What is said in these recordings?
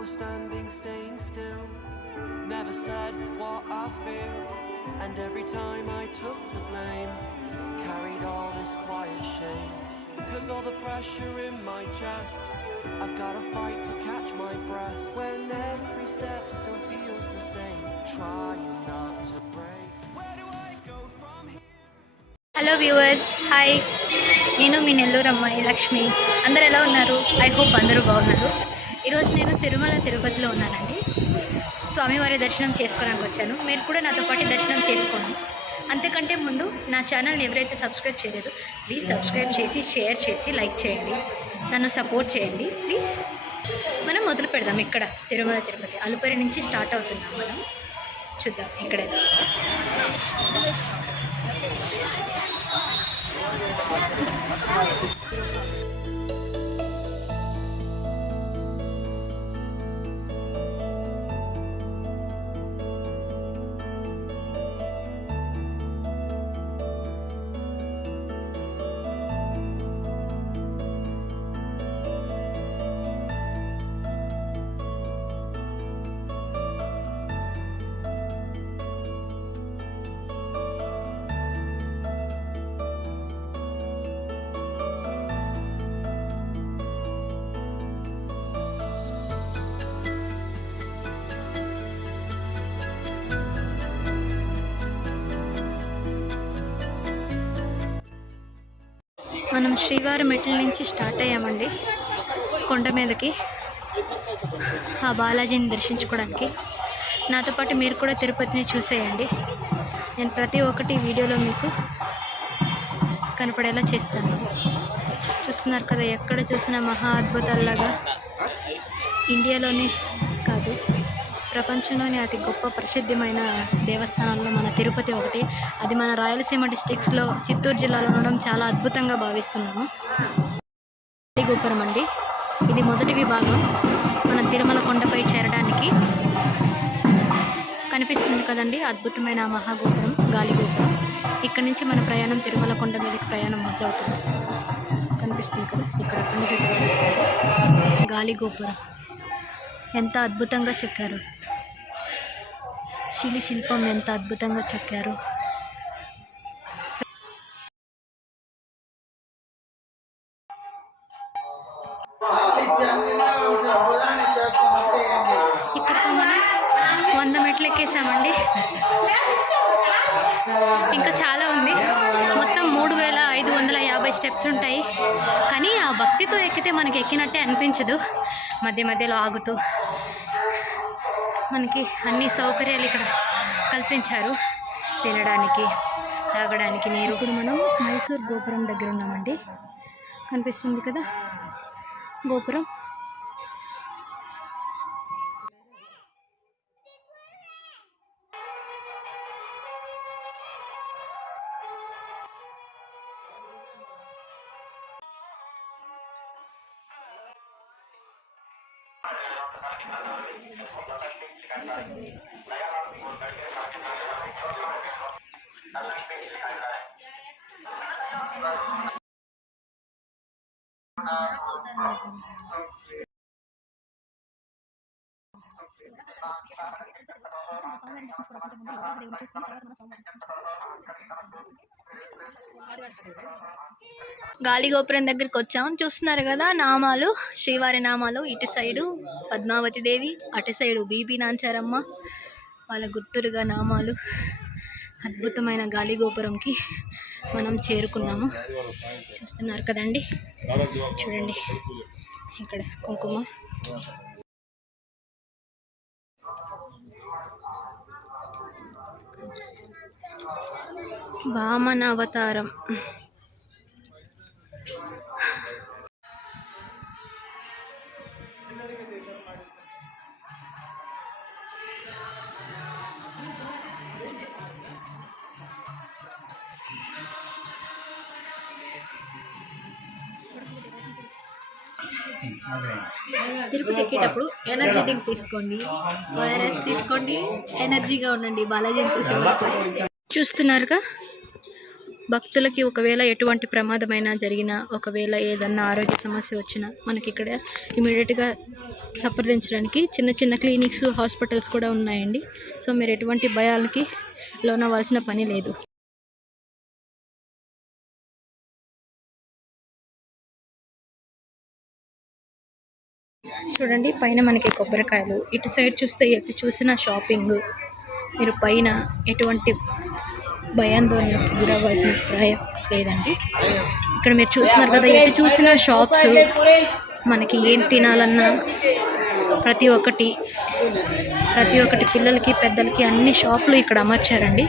was standing, staying still, never said what I feel, and every time I took the blame, carried all this quiet shame. Cause all the pressure in my chest, I've gotta fight to catch my breath, when every step still feels the same, trying not to break. Where do I go from here? Hello viewers, hi. నేను మీ నెల్లూరు అమ్మాయి లక్ష్మి. అందరు ఎలా ఉన్నారు? I hope అందరూ బాగున్నారు. ఈరోజు నేను తిరుపతిలో ఉన్నానండి. స్వామివారి దర్శనం చేసుకోవడానికి వచ్చాను. మీరు కూడా నాతో పాటు దర్శనం చేసుకోండి. అంతకంటే ముందు నా ఛానల్ని ఎవరైతే సబ్స్క్రైబ్ చేయలేదు, ప్లీజ్ సబ్స్క్రైబ్ చేసి, షేర్ చేసి, లైక్ చేయండి. నన్ను సపోర్ట్ చేయండి ప్లీజ్. మనం మొదలు పెడదాం. ఇక్కడ తిరుపతి అలుపరి నుంచి స్టార్ట్ అవుతున్నాం. మనం చూద్దాం ఇక్కడే. మనం శ్రీవారి మెట్ల నుంచి స్టార్ట్ అయ్యామండి కొండ మీదకి, ఆ బాలాజీని దర్శించుకోవడానికి. నాతో పాటు మీరు కూడా తిరుపతిని చూసేయండి. నేను ప్రతి ఒక్కటి వీడియోలో మీకు కనపడేలా చేస్తాను. చూస్తున్నారు కదా, ఎక్కడ చూసినా మహా అద్భుతాల్లాగా. ఇండియాలోనే కాదు, ప్రపంచంలోనే అతి గొప్ప ప్రసిద్ధమైన దేవస్థానాల్లో మన తిరుపతి ఒకటి. అది మన రాయలసీమ డిస్ట్రిక్ట్స్లో చిత్తూరు జిల్లాలో ఉండడం చాలా అద్భుతంగా భావిస్తున్నాము. గాలిగోపురం అండి, ఇది మొదటి విభాగం. మన తిరుమల కొండపై చేరడానికి కనిపిస్తుంది కదండి అద్భుతమైన మహాగోపురం, గాలిగోపురం. ఇక్కడి నుంచి మన ప్రయాణం తిరుమల కొండ మీదకి ప్రయాణం మొదలవుతుంది. కనిపిస్తుంది కదా ఇక్కడ గాలిగోపురం. ఎంత అద్భుతంగా చెక్కారు, శిల్పం ఎంత అద్భుతంగా చెక్కారు. ఇక్కడితో మనం 100 మెట్లు ఎక్కేసామండి. ఇంకా చాలా ఉంది. మొత్తం 3550 స్టెప్స్ ఉంటాయి. కానీ ఆ భక్తితో ఎక్కితే మనకి ఎక్కినట్టే అనిపించదు. మధ్య మధ్యలో ఆగుతూ మనకి అన్ని సౌకర్యాలు ఇక్కడ కల్పించారు, తినడానికి, తాగడానికి నీరు. ఇప్పుడు మనం మైసూర్ గోపురం దగ్గర ఉన్నామండి. కనిపిస్తుంది కదా గోపురం. గాలిగోపురం దగ్గరికి వచ్చాం. చూస్తున్నారు కదా నామాలు, శ్రీవారి నామాలు. ఇటు సైడు పద్మావతి దేవి, అటు సైడు బీబీ నాంచారమ్మ, వాళ్ళ గుర్తులుగా నామాలు. అద్భుతమైన గాలిగోపురంకి మనం చేరుకున్నాము. చూస్తున్నారు కదండి, చూడండి ఇక్కడ కుంకుమ. వామన అవతారం. తిరుపతి ఎక్కేటప్పుడు ఎనర్జీ డ్రింక్ తీసుకోండి, ఓఆర్ఎస్ తీసుకోండి, ఎనర్జీగా ఉండండి. బాలాజీని చూసే వరకు. చూస్తున్నారుగా భక్తులకి ఒకవేళ ఎటువంటి ప్రమాదమైనా జరిగినా, ఒకవేళ ఏదన్నా ఆరోగ్య సమస్య వచ్చినా మనకి ఇక్కడ ఇమీడియట్గా సంప్రదించడానికి చిన్న చిన్న క్లినిక్స్, హాస్పిటల్స్ కూడా ఉన్నాయండి. సో మీరు ఎటువంటి భయాలకి లోనవ్వాల్సిన పని లేదు. చూడండి పైన మనకి కొబ్బరికాయలు, ఇటు సైడ్ చూస్తే ఎటు చూసిన షాపింగ్. మీరు పైన ఎటువంటి భయాందోళనకి గురవ్వాల్సిన అభిప్రాయం లేదండి. ఇక్కడ మీరు చూస్తున్నారు కదా, ఎటు చూసిన షాప్స్. మనకి ఏం తినాలన్నా ప్రతి ఒక్కటి పిల్లలకి పెద్దలకి అన్ని షాపులు ఇక్కడ అమర్చారండి.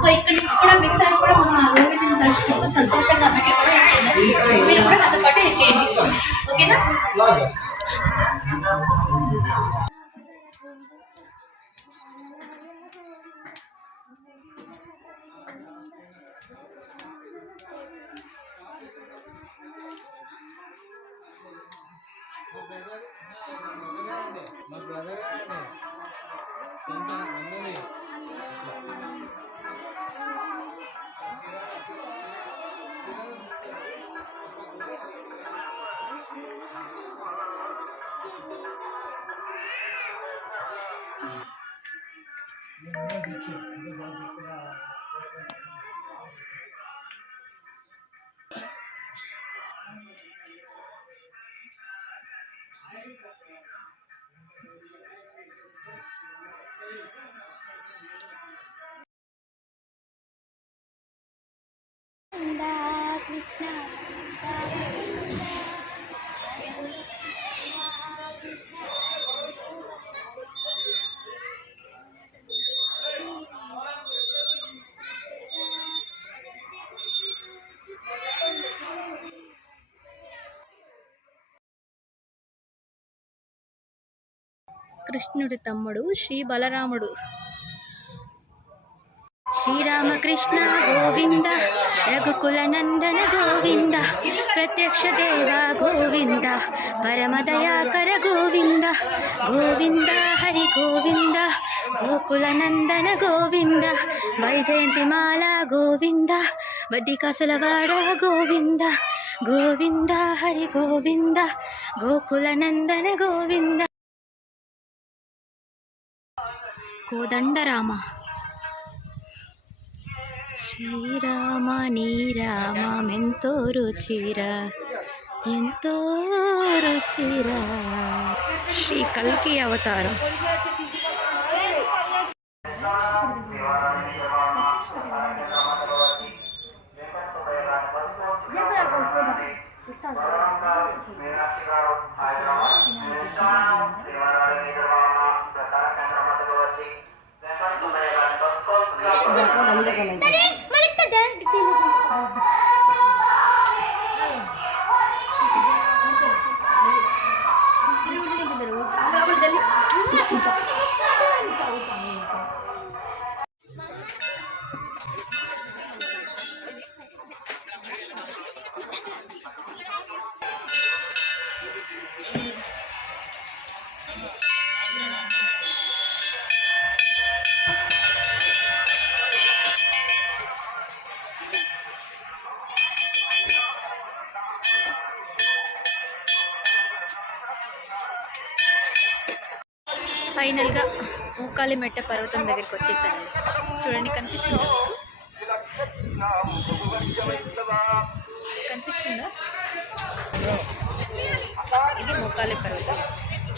సో ఇక్కడ నుంచి కూడా మిగతా కూడా మనం ఆ గోవిందుని తలుచుకుంటూ సంతోషంగా మెట్లు కూడా ఎక్కేయండి. మీరు కూడా నాతో పాటు ఎక్కేయండి, ఓకేనా? కృష్ణుడి తమ్ముడు శ్రీ బలరాముడు. శ్రీరామకృష్ణ గోవింద, రఘుకుల నందన గోవింద, ప్రత్యక్ష దేవ గోవింద, పరమదయాకర గోవింద, గోవింద హరి గోవింద, గోకుల నందన గోవింద, వైజయంతిమాల గోవింద, బద్రికాసులవాడ గోవింద, గోవింద హరి గోవింద, గోకుల నందన గోవింద. కోదండరామ శ్రీరామ నీ రామెంతో రుచిరా, ఎంతో రుచిరా. శ్రీ కల్కి అవతారం. ఫైనల్గా ఊకాలిమెట్ట పర్వతం దగ్గరికి వచ్చేసానండి. చూడండి కనిపిస్తుందా? ఇది మోకాలి పర్వతం.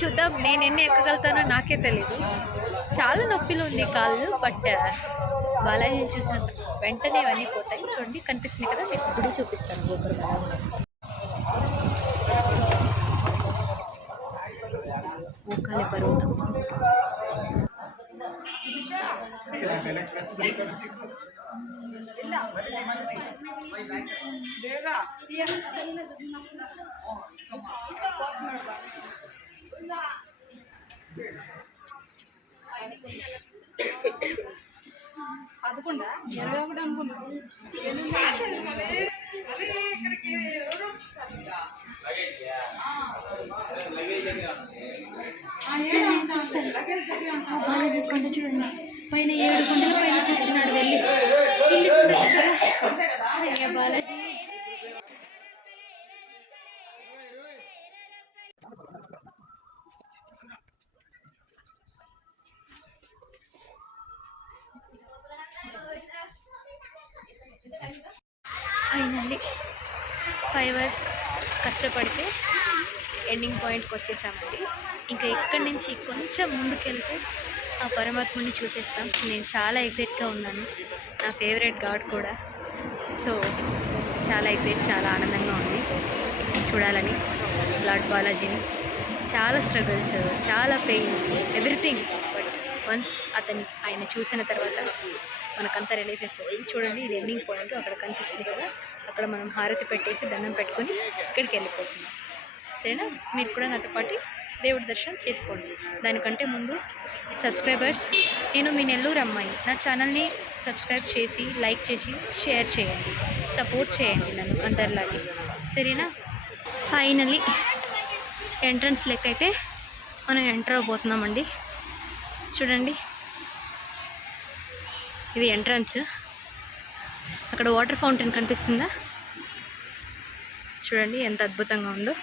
చూద్దాం నేను ఎన్ని ఎక్కగలుగుతానో నాకే తెలీదు. చాలా నొప్పిలు ఉంది కాళ్ళు, బట్ బాలాజీని చూసిన వెంటనే ఇవన్నీ పోతాయి. చూడండి కనిపిస్తుంది కదా, మీకు గుడి చూపిస్తాను. గోపురం మోకాలి పర్వతం. అది బాలాజీ కొండ చూడండి, పైన 7 కొండల పైన కూర్చున్నాడు వెళ్ళి. అయ్యా బాలాజీ. ఫైనల్లీ 5 hours కష్టపడితే ఎండింగ్ పాయింట్కి వచ్చేసామండి. ఇంకా ఇక్కడి నుంచి కొంచెం ముందుకెళ్తే ఆ పరమాత్మని చూసేస్తాం. నేను చాలా ఎగ్జైట్గా ఉన్నాను, నా ఫేవరెట్ గాడ్ కూడా. సో చాలా చాలా ఆనందంగా ఉంది చూడాలని లార్డ్ బాలాజీని. చాలా స్ట్రగుల్స్, చాలా పెయిన్, ఎవ్రీథింగ్. బట్ వన్స్ ఆయన చూసిన తర్వాత మనకంతా రిలీఫ్ అయిపోతుంది. చూడండి, ఇది ఎండింగ్ పాయింట్ అక్కడ కనిపిస్తుంది కదా, అక్కడ మనం హారతి పెట్టేసి దండం పెట్టుకొని ఇక్కడికి వెళ్ళిపోతున్నాం. సరేనా? మీరు కూడా నాతో పాటు దేవుడి దర్శనం చేసుకోండి. దానికంటే ముందు సబ్స్క్రైబర్స్, నేను మీ నెల్లూరు అమ్మాయి. నా ఛానల్ని సబ్స్క్రైబ్ చేసి, లైక్ చేసి, షేర్ చేయండి, సపోర్ట్ చేయండి నన్ను అందరిలాగే. సరేనా? ఫైనల్లీ ఎంట్రన్స్ లెక్క అయితే మనం ఎంటర్ అవబోతున్నామండి. చూడండి, ఇది ఎంట్రన్స్. అక్కడ వాటర్ ఫౌంటైన్ కనిపిస్తుందా? చూడండి ఎంత అద్భుతంగా ఉందో.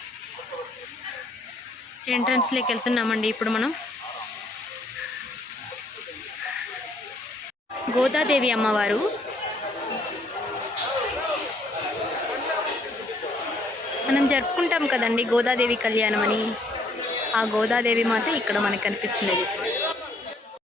ఎంట్రన్స్లోకి వెళ్తున్నామండి ఇప్పుడు మనం. గోదాదేవి అమ్మవారు మనం జరుపుకుంటాం కదండి గోదాదేవి కళ్యాణం అని. ఆ గోదాదేవి మాత ఇక్కడ మనకు కనిపిస్తుంది.